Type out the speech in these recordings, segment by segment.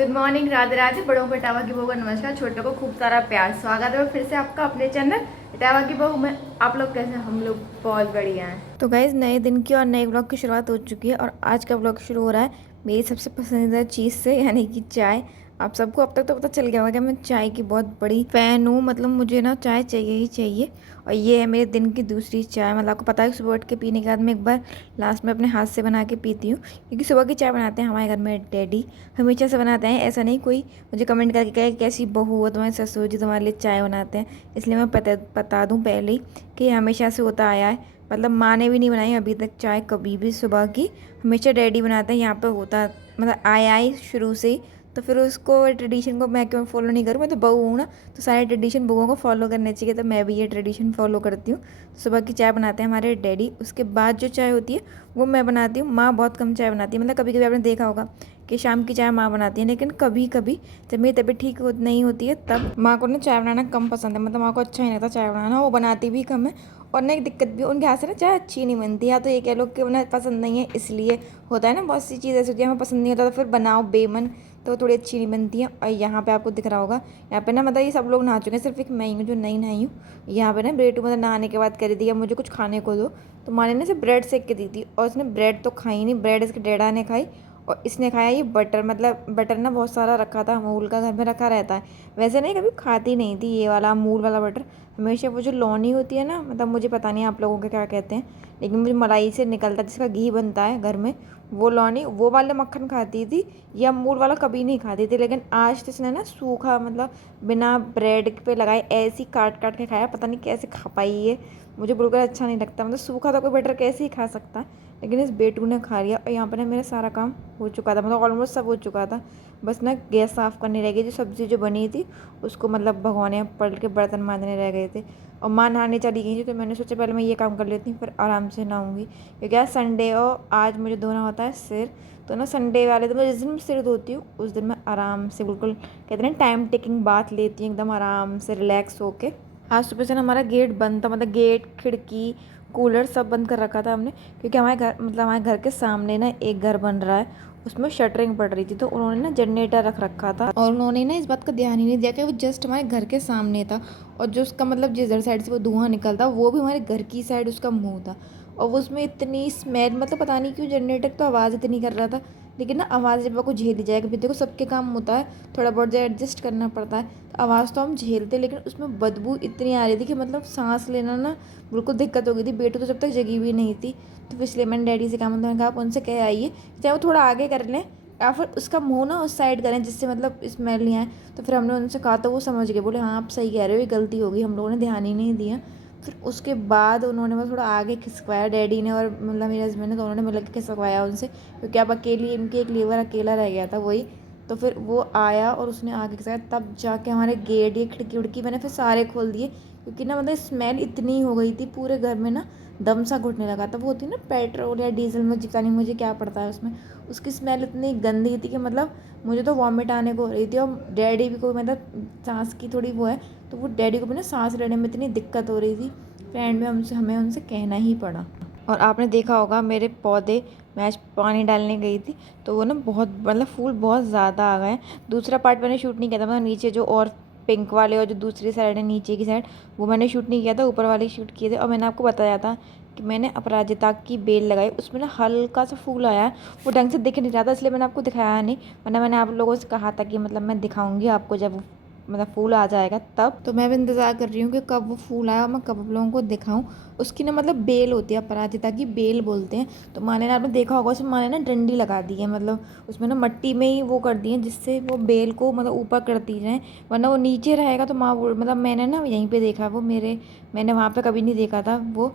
Good morning, Radhe Radhe. बड़ों को इटावा की बहू का नमस्कार, छोटों को खूब सारा प्यार। स्वागत है फिर से आपका अपने चैनल इटावा की बहू में। आप लोग कैसे हैं? हम लोग बहुत बढ़िया हैं। तो गाइज, नए दिन की और नए ब्लॉग की शुरुआत हो चुकी है और आज का ब्लॉग शुरू हो रहा है मेरी सबसे पसंदीदा चीज़ से, यानी कि चाय। आप सबको अब तक तो पता चल गया होगा कि मैं चाय की बहुत बड़ी फ़ैन हूँ। मतलब मुझे ना चाय चाहिए ही चाहिए। और ये है मेरे दिन की दूसरी चाय। मतलब आपको पता है, सुबह उठ के पीने के बाद में एक बार लास्ट में अपने हाथ से बना के पीती हूँ, क्योंकि सुबह की चाय बनाते हैं हमारे घर में डैडी, हमेशा से बनाते हैं। ऐसा नहीं कोई मुझे कमेंट करके कहे कैसी बहू हो तुम्हारे ससुर जी तुम्हारे लिए चाय बनाते हैं। इसलिए मैं बता दूँ पहले ही कि हमेशा से होता आया है। मतलब माँ ने भी नहीं बनाई अभी तक चाय कभी भी सुबह की, हमेशा डैडी बनाते हैं। यहाँ पे होता मतलब आया ही शुरू से ही। तो फिर उसको ट्रेडिशन को मैं क्यों फॉलो नहीं करूँ? मैं तो बहू हूँ ना, तो सारे ट्रेडिशन बहुओं को फॉलो करने चाहिए। तो मैं भी ये ट्रेडिशन फॉलो करती हूँ। सुबह की चाय बनाते हैं हमारे डैडी, उसके बाद जो चाय होती है वो मैं बनाती हूँ। माँ बहुत कम चाय बनाती है। मतलब कभी कभी आपने देखा होगा कि शाम की चाय माँ बनाती है, लेकिन कभी कभी जब मेरी तबीयत ठीक नहीं होती है तब माँ को ना चाय बनाना कम पसंद है। मतलब माँ को अच्छा नहीं लगता चाय बनाना, वो बनाती भी कम है। और ना एक दिक्कत भी, उनके हाथ से ना चाय अच्छी नहीं बनती। या तो ये कह लो कि उन्हें पसंद नहीं है, इसलिए होता है ना बहुत सी चीज़ ऐसी होती है हमें पसंद नहीं होता तो फिर बनाओ बेमन, तो थोड़ी अच्छी नहीं बनती है। और यहाँ पे आपको दिख रहा होगा, यहाँ पे ना मतलब ये सब लोग नहा चुके हैं, सिर्फ एक मैं ही हूँ जो नहीं नहाई हूँ। यहाँ पे ना बेटू मतलब नहाने के बाद करी थी, मुझे कुछ खाने को दो, तो माँ ने ना सिर्फ ब्रेड सेक के दी थी और उसने ब्रेड तो खाई नहीं, ब्रेड इसके डैडा ने खाई। और इसने खाया ये बटर। मतलब बटर ना बहुत सारा रखा था, अमूल का घर में रखा रहता है। वैसे नहीं, कभी खाती नहीं थी ये वाला अमूल वाला बटर। हमेशा वो जो लौनी होती है ना, मतलब मुझे पता नहीं आप लोगों के क्या कहते हैं, लेकिन मुझे मलाई से निकलता है जिसका घी बनता है घर में, वो लौनी, वो वाला मक्खन खाती थी। ये अमूल वाला कभी नहीं खाती थी। लेकिन आज तो इसने ना सूखा, मतलब बिना ब्रेड पे लगाए ऐसी काट काट के खाया। पता नहीं कैसे खा पाई ये, मुझे बिल्कुल अच्छा नहीं लगता। मतलब सूखा तो कोई बटर कैसे ही खा सकता है, लेकिन इस बेटू ने खा लिया। और यहाँ पर ना मेरा सारा काम हो चुका था, मतलब ऑलमोस्ट सब हो चुका था। बस ना गैस साफ़ करनी रह गई, जो सब्ज़ी जो बनी थी उसको मतलब भगोने पलट के बर्तन मांजने रह गए थे। और माँ नहाने चली गई थी, तो मैंने सोचा पहले मैं ये काम कर लेती हूँ, फिर आराम से नहाऊंगी, क्योंकि आज संडे और आज मुझे धोना होता है सिर। तो ना संडे वाले दिन, मैं जिस दिन मैं सिर धोती हूँ उस दिन मैं आराम से, बिल्कुल कहते हैं टाइम टेकिंग बात लेती हूँ, एकदम आराम से रिलैक्स होके। आज सुबह से ना हमारा गेट बंद था, मतलब गेट खिड़की कूलर सब बंद कर रखा था हमने, क्योंकि हमारे घर, मतलब हमारे घर के सामने ना एक घर बन रहा है, उसमें शटरिंग पड़ रही थी। तो उन्होंने ना जनरेटर रख रखा था और उन्होंने ना इस बात का ध्यान ही नहीं दिया कि वो जस्ट हमारे घर के सामने था। और जो उसका मतलब जिधर साइड से वो धुआं निकलता वो भी हमारे घर की साइड उसका मुंह था। और वो उसमें इतनी स्मेल, मतलब पता नहीं क्यों जनरेटर तो आवाज़ इतनी कर रहा था, लेकिन ना आवाज़ जब आपको झेली जाए, कभी देखो सबके काम होता है थोड़ा बहुत जो एडजस्ट करना पड़ता है। तो आवाज़ तो हम झेलते, लेकिन उसमें बदबू इतनी आ रही थी कि मतलब सांस लेना ना बिल्कुल दिक्कत हो गई थी। बेटू तो जब तक जगी भी नहीं थी, तो इसलिए मैंने डैडी से कहा, मतलब कहा आप उनसे कह आइए चाहे वो थोड़ा आगे कर लें या फिर उसका मुंह ना उस साइड करें जिससे मतलब स्मेल नहीं आए। तो फिर हमने उनसे कहा तो वो समझ गए, बोले हाँ आप सही कह रहे हो, ये गलती हो गई, हम लोगों ने ध्यान ही नहीं दिया। फिर उसके बाद उन्होंने बस थोड़ा आगे खिसकवाया डैडी ने, और मतलब मेरे हस्बैंड ने, दोनों ने मिलकर खिसकवाया उनसे, क्योंकि अब अकेली इनकी एक लीवर अकेला रह गया था वही। तो फिर वो आया और उसने आगे खिसकाया, तब जाके हमारे गेट ये खिड़की उड़की मैंने फिर सारे खोल दिए, क्योंकि ना मतलब स्मेल इतनी हो गई थी पूरे घर में ना, दम सा घुटने लगा था। वो होती है ना पेट्रोल या डीजल में, पता नहीं मुझे क्या पड़ता है उसमें, उसकी स्मेल इतनी गंदी थी कि मतलब मुझे तो वॉमिट आने को हो रही थी। और डैडी भी को मतलब सांस की थोड़ी वो है, तो वो डैडी को भी ना सांस लेने में इतनी दिक्कत हो रही थी, फ्रेंड में हमें उनसे कहना ही पड़ा। और आपने देखा होगा मेरे पौधे, मैं आज पानी डालने गई थी तो वो ना बहुत, मतलब फूल बहुत ज़्यादा आ गए। दूसरा पार्ट मैंने शूट नहीं किया था, मतलब नीचे जो और पिंक वाले और जो दूसरी साइड है नीचे की साइड, वो मैंने शूट नहीं किया था, ऊपर वाले शूट किए थे। और मैंने आपको बताया था कि मैंने अपराजिता की बेल लगाई, उसमें ना हल्का सा फूल आया है, वो ढंग से दिख नहीं रहा था, इसलिए मैंने आपको दिखाया नहीं, वरना मैंने आप लोगों से कहा था कि मतलब मैं दिखाऊंगी आपको जब वो मतलब फूल आ जाएगा तब। तो मैं भी इंतज़ार कर रही हूँ कि कब वो फूल आया और मैं कब आप लोगों को दिखाऊं। उसकी ना मतलब बेल होती है, अपराजिता की बेल बोलते हैं। तो माँ ने ना, आपने देखा होगा उसमें माँ ने ना डंडी लगा दी है, मतलब उसमें ना मट्टी में ही वो कर दी है, जिससे वो बेल को मतलब ऊपर करती जाए, वरना वो नीचे रहेगा। तो माँ मतलब मैंने ना यहीं पे देखा वो, मैंने वहाँ पे कभी नहीं देखा था वो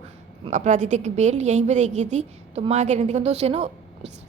अपराजिता की बेल, यहीं पे देखी थी। तो माँ कह रही थी तो उसे ना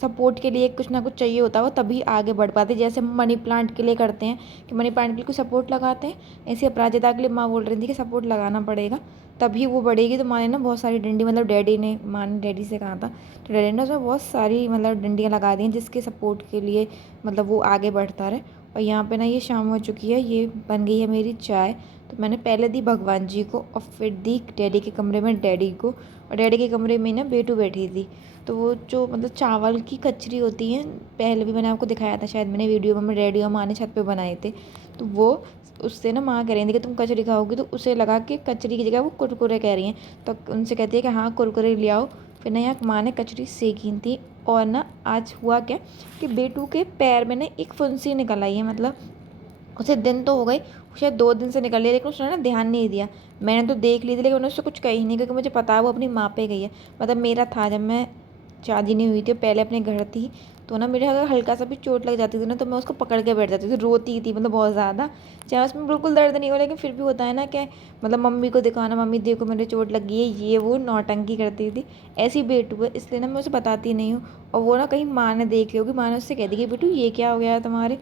सपोर्ट के लिए कुछ ना कुछ चाहिए होता है, वो तभी आगे बढ़ पाते, जैसे मनी प्लांट के लिए करते हैं कि मनी प्लांट के लिए कुछ सपोर्ट लगाते हैं, ऐसे अपराजिता के लिए माँ बोल रही थी कि सपोर्ट लगाना पड़ेगा तभी वो बढ़ेगी। तो माँ ने ना बहुत सारी डंडी, मतलब डैडी ने, माँ ने डैडी से कहा था, तो डैडी ने उसमें बहुत सारी मतलब डंडियाँ लगा दी हैं जिसके सपोर्ट के लिए मतलब वो आगे बढ़ता रहे। और यहाँ पे ना ये शाम हो चुकी है, ये बन गई है मेरी चाय। तो मैंने पहले दी भगवान जी को और फिर दी डैडी के कमरे में डैडी को, और डैडी के कमरे में ना बेटू बैठी थी। तो वो जो मतलब चावल की कचरी होती है, पहले भी मैंने आपको दिखाया था शायद, मैंने वीडियो में डैडी और माँ ने छत पे बनाए थे। तो वो उससे ना माँ कह रही थी कि तुम कचरी खाओगी, तो उसे लगा के कचरी की जगह वो कुरकुरे कह रही हैं। तो उनसे कहती है कि हाँ कुरकुरे ले आओ। फिर ना यहाँ माँ ने कचरी सेकी थी। और ना आज हुआ क्या कि बेटू के पैर में ना एक फुंसी निकल आई है। मतलब उसे दिन तो हो गई, शायद 2 दिन से निकल रही है, लेकिन उसने ना ध्यान नहीं दिया। मैंने तो देख ली थी लेकिन उन्होंने उससे कुछ कही नहीं, क्योंकि मुझे पता है वो अपनी माँ पे गई है। मतलब मेरा था जब मैं शादी नहीं हुई थी, पहले अपने घर थी, तो ना मेरे अगर हल्का सा भी चोट लग जाती थी ना, तो मैं उसको पकड़ के बैठ जाती थी, रोती थी मतलब बहुत ज़्यादा। चाहे उसमें बिल्कुल दर्द नहीं हो, लेकिन फिर भी होता है ना कि मतलब मम्मी को दिखाना, मम्मी देखो मेरे चोट लगी है, ये वो नौटंकी करती थी। ऐसी बेटू है, इसलिए ना मैं उसे बताती नहीं हूँ। और वो ना कहीं माँ ने देख ली होगी, माँ ने उससे कह दी कि बेटू ये क्या हो गया है तुम्हारे।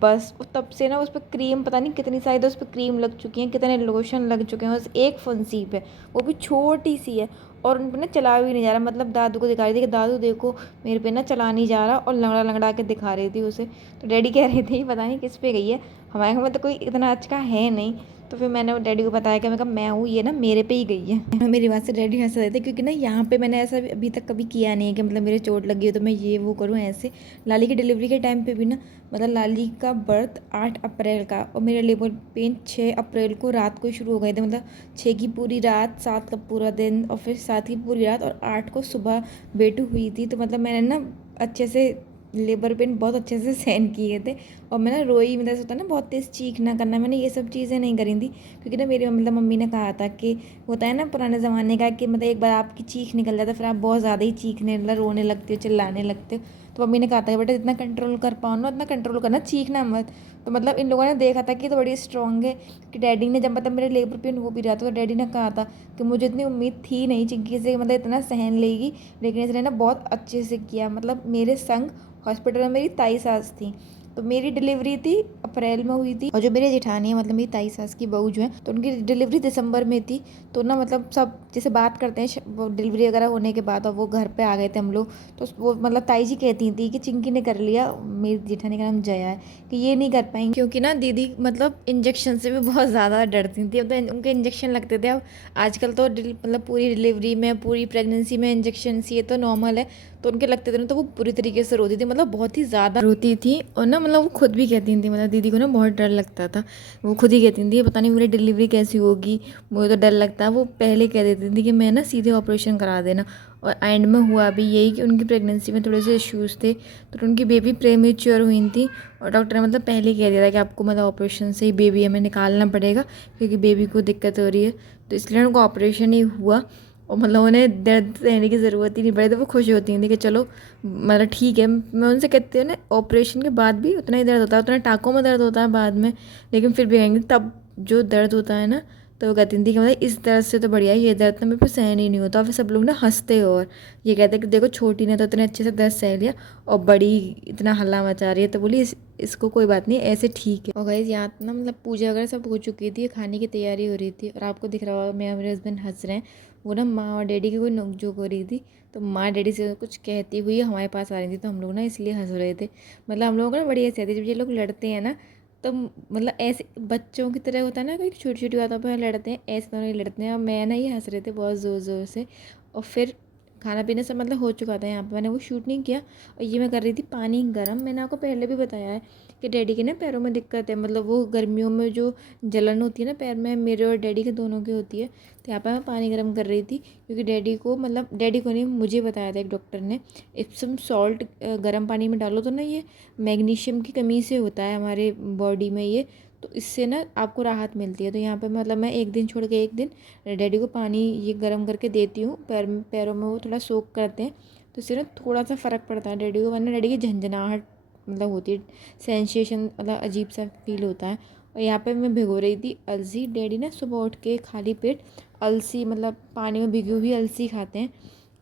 बस वो तब से ना उस पर क्रीम, पता नहीं कितनी सारी उस पर क्रीम लग चुकी हैं, कितने लोशन लग चुके हैं उस एक फुंसी पे, वो भी छोटी सी है। और उन पर ना चला भी नहीं जा रहा। मतलब दादू को दिखा रही थी कि दादू देखो मेरे पे ना चला नहीं जा रहा, और लंगड़ा लंगड़ा के दिखा रही थी उसे। तो डैडी कह रहे थे पता नहीं किस पे गई है, हमारे घर में तो कोई इतना अच्छा है नहीं। तो फिर मैंने डैडी को बताया कि मैं कहा मैं हूँ, ये ना मेरे पे ही गई है। मेरी बात से डैडी हंस रहे थे, क्योंकि ना यहाँ पे मैंने ऐसा अभी तक कभी किया नहीं है कि मतलब मेरे चोट लगी हो तो मैं ये वो करूँ ऐसे। लाली की डिलीवरी के टाइम पे भी ना, मतलब लाली का बर्थ 8 अप्रैल का, और मेरे लेबर पेन 6 अप्रैल को रात को शुरू हो गए थे। मतलब 6 की पूरी रात, 7 का पूरा दिन, और फिर 7 की पूरी रात, और 8 को सुबह बेटू हुई थी। तो मतलब मैंने ना अच्छे से लेबर पेन बहुत अच्छे से सहन किए थे। और मैं ना रोई, मतलब होता है ना बहुत तेज़ चीखना करना, मैंने ये सब चीज़ें नहीं करी थी, क्योंकि ना मेरी मतलब मम्मी ने कहा था कि होता है ना पुराने ज़माने का कि मतलब एक बार आपकी चीख निकल जाता है फिर आप बहुत ज़्यादा ही चीखने मतलब रोने लगते हो, चिल्लाने लगते हो। तो मम्मी ने कहा था कि बेटा जितना कंट्रोल कर पाओ ना उतना कंट्रोल करना, चीखना मत। तो मतलब इन लोगों ने देखा था कि तो बड़ी स्ट्रॉन्ग है, कि डैडी ने जब मतलब मेरे लेबर पेन हो भी रहा था, तो डैडी ने कहा था कि मुझे इतनी उम्मीद थी नहीं चिंकी से, मतलब इतना सहन लेगी, लेकिन इसने ना बहुत अच्छे से किया। मतलब मेरे संग हॉस्पिटल में मेरी ताई सास थी। तो मेरी डिलीवरी थी अप्रैल में हुई थी, और जो मेरी जेठानी है मतलब मेरी ताई सास की बहू जो है, तो उनकी डिलीवरी दिसंबर में थी। तो ना मतलब सब जैसे बात करते हैं वो डिलीवरी वगैरह होने के बाद, और वो घर पे आ गए थे हम लोग। तो वो मतलब ताई जी कहती थी कि चिंकी ने कर लिया, मेरी जेठानी का नाम जया है, कि ये नहीं कर पाएंगी, क्योंकि ना दीदी मतलब इंजेक्शन से भी बहुत ज़्यादा डरती थी। अब तो उनके इंजेक्शन लगते थे। अब आजकल तो मतलब पूरी डिलीवरी में, पूरी प्रेगनेंसी में इंजेक्शन ये तो नॉर्मल है। तो उनके लगते थे ना, तो वो पूरी तरीके से रोती थी, मतलब बहुत ही ज़्यादा रोती थी। और ना मतलब वो खुद भी कहती थी, मतलब दीदी को ना बहुत डर लगता था। वो खुद ही कहती थी पता नहीं मेरी डिलीवरी कैसी होगी, मुझे तो डर लगता है। वो पहले कह देती थी कि मैं ना सीधे ऑपरेशन करा देना। और एंड में हुआ भी यही कि उनकी प्रेगनेंसी में थोड़े से इश्यूज़ थे, तो उनकी बेबी प्रेमेच्योर हुई थी। और डॉक्टर ने मतलब पहले ही कह दिया था कि आपको मतलब ऑपरेशन से ही बेबी हमें निकालना पड़ेगा, क्योंकि बेबी को दिक्कत हो रही है। तो इसलिए उनको ऑपरेशन ही हुआ। और मतलब उन्हें दर्द सहने की ज़रूरत ही नहीं पड़ी, तो वो खुश होती थी कि चलो मतलब ठीक है। मैं उनसे कहती हूँ ना ऑपरेशन के बाद भी उतना ही दर्द होता है, उतना टाँकों में दर्द होता है बाद में, लेकिन फिर भी कहेंगे तब जो दर्द होता है ना, तो वो कहती थी कि मतलब इस दर्द से तो बढ़िया है, ये दर्द तो मेरे को सहन ही नहीं होता। फिर सब लोग ना हंसते और ये कहते हैं कि देखो छोटी ने तो इतने अच्छे से दर्द सह लिया, और बड़ी इतना हल्ला मचा रही है। तो बोली इसको कोई बात नहीं, ऐसे ठीक है। और गाइस यहाँ ना मतलब पूजा वगैरह सब हो चुकी थी, खाने की तैयारी हो रही थी, और आपको दिख रहा होगा मैं मेरे हस्बैंड हंस रहे हैं। वो ना माँ और डैडी की कोई नोकझोंक हो रही थी, तो माँ डैडी से कुछ कहती हुई हमारे पास आ रही थी, तो हम लोग ना इसलिए हंस रहे थे। मतलब हम लोगों को ना बड़ी हंसी आती है जब ये लोग लड़ते हैं ना, तो मतलब ऐसे बच्चों की तरह होता है ना, कोई छोटी छोटी बातों पर लड़ते हैं, ऐसे दोनों ही लड़ते हैं। और मैं ना ये हंस रहे थे बहुत ज़ोर ज़ोर से। और फिर खाना पीना सब मतलब हो चुका था यहाँ पे, मैंने वो शूट नहीं किया। और ये मैं कर रही थी पानी गर्म। मैंने आपको पहले भी बताया है कि डैडी के ना पैरों में दिक्कत है, मतलब वो गर्मियों में जो जलन होती है ना पैर में, मेरे और डैडी के दोनों की होती है। तो यहाँ पर मैं पानी गर्म कर रही थी, क्योंकि डैडी को मतलब डैडी को नहीं मुझे बताया था एक डॉक्टर ने, इप्सम सॉल्ट गर्म पानी में डालो तो ना ये मैग्नीशियम की कमी से होता है हमारे बॉडी में ये, तो इससे ना आपको राहत मिलती है। तो यहाँ पे मतलब मैं एक दिन छोड़ के एक दिन डैडी को पानी ये गर्म करके देती हूँ, पैरों में वो थोड़ा सोक करते हैं, तो इससे ना थोड़ा सा फ़र्क पड़ता है डैडी को, वरना डैडी की झंझनाहट मतलब होती है, सेंसेशन मतलब अजीब सा फील होता है। और यहाँ पे मैं भिगो रही थी अलसी। डैडी ना सुबह उठ के खाली पेट अलसी मतलब पानी में भिगी हुई अलसी खाते हैं,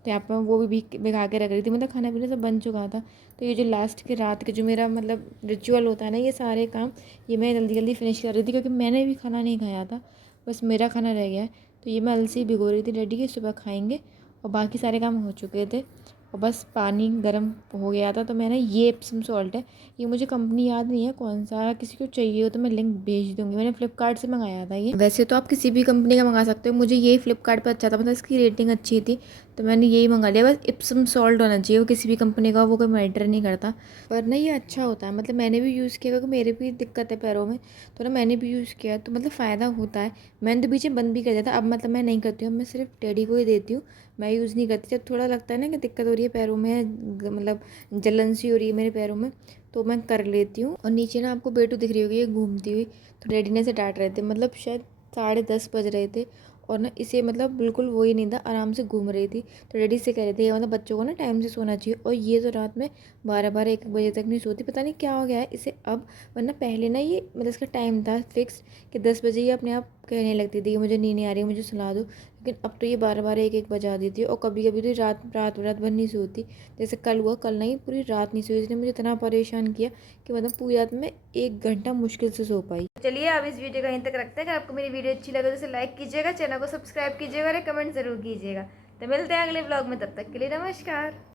तो यहाँ पर वो भी भिगा के रख रही थी। मतलब खाना पीना सब बन चुका था। तो ये जो लास्ट के रात के जो मेरा मतलब रिचुअल होता है ना, ये सारे काम ये मैं जल्दी जल्दी फिनिश कर रही थी, क्योंकि मैंने भी खाना नहीं खाया था, बस मेरा खाना रह गया है। तो ये मैं अलसी भिगो रही थी डैडी की, सुबह खाएंगे। और बाकी सारे काम हो चुके थे और बस पानी गर्म हो गया था। तो मैंने ये एप्सम सॉल्ट है, ये मुझे कंपनी याद नहीं है कौन सा, किसी को चाहिए हो तो मैं लिंक भेज दूँगी। मैंने फ्लिपकार्ट से मंगाया था ये। वैसे तो आप किसी भी कंपनी का मंगा सकते हो, मुझे यही फ्लिपकार्ट पर अच्छा था, मतलब इसकी रेटिंग अच्छी थी तो मैंने यही मंगा लिया। बस एप्सम सॉल्ट होना चाहिए, वो किसी भी कंपनी का वो कोई मैटर नहीं करता। पर ना ये अच्छा होता है, मतलब मैंने भी यूज़ किया क्योंकि मेरे भी दिक्कत है पैरों में, तो ना मैंने भी यूज़ किया तो मतलब फ़ायदा होता है। मैंने तो बीच में बंद भी कर दिया था, अब मतलब मैं नहीं करती हूँ, मैं सिर्फ डैडी को ही देती हूँ, मैं यूज़ नहीं करती। जब थोड़ा लगता है ना कि दिक्कत हो रही है पैरों में, मतलब जलन सी हो रही है मेरे पैरों में, तो मैं कर लेती हूँ। और नीचे ना आपको बेटू दिख रही होगी ये घूमती हुई, तो डैडी ने इसे डांट रहे थे, मतलब शायद 10:30 बज रहे थे और ना इसे मतलब बिल्कुल वो ही नहीं था, आराम से घूम रही थी। तो डैडी से कह रहे थे मतलब बच्चों को ना टाइम से सोना चाहिए, और ये तो रात में 12-1 बजे तक नहीं सोती, पता नहीं क्या हो गया है इसे अब। वरना पहले ना ये मतलब इसका टाइम था फिक्स कि 10 बजे ही अपने आप कहने लगती थी कि मुझे नींद नहीं आ रही है, मुझे सुला दो। लेकिन अब तो ये 12-1 बजा देती है, और कभी कभी तो रात भर नहीं सोती। जैसे कल हुआ, कल नहीं पूरी रात नहीं सोई, इसने मुझे इतना परेशान किया कि मतलब पूरी रात में 1 घंटा मुश्किल से सो पाई। चलिए अब इस वीडियो को यहीं तक रखते हैं। अगर आपको मेरी वीडियो अच्छी लगे तो इसे लाइक कीजिएगा, चैनल को सब्सक्राइब कीजिएगा और कमेंट जरूर कीजिएगा। तो मिलते हैं अगले ब्लॉग में, तब तक के लिए नमस्कार।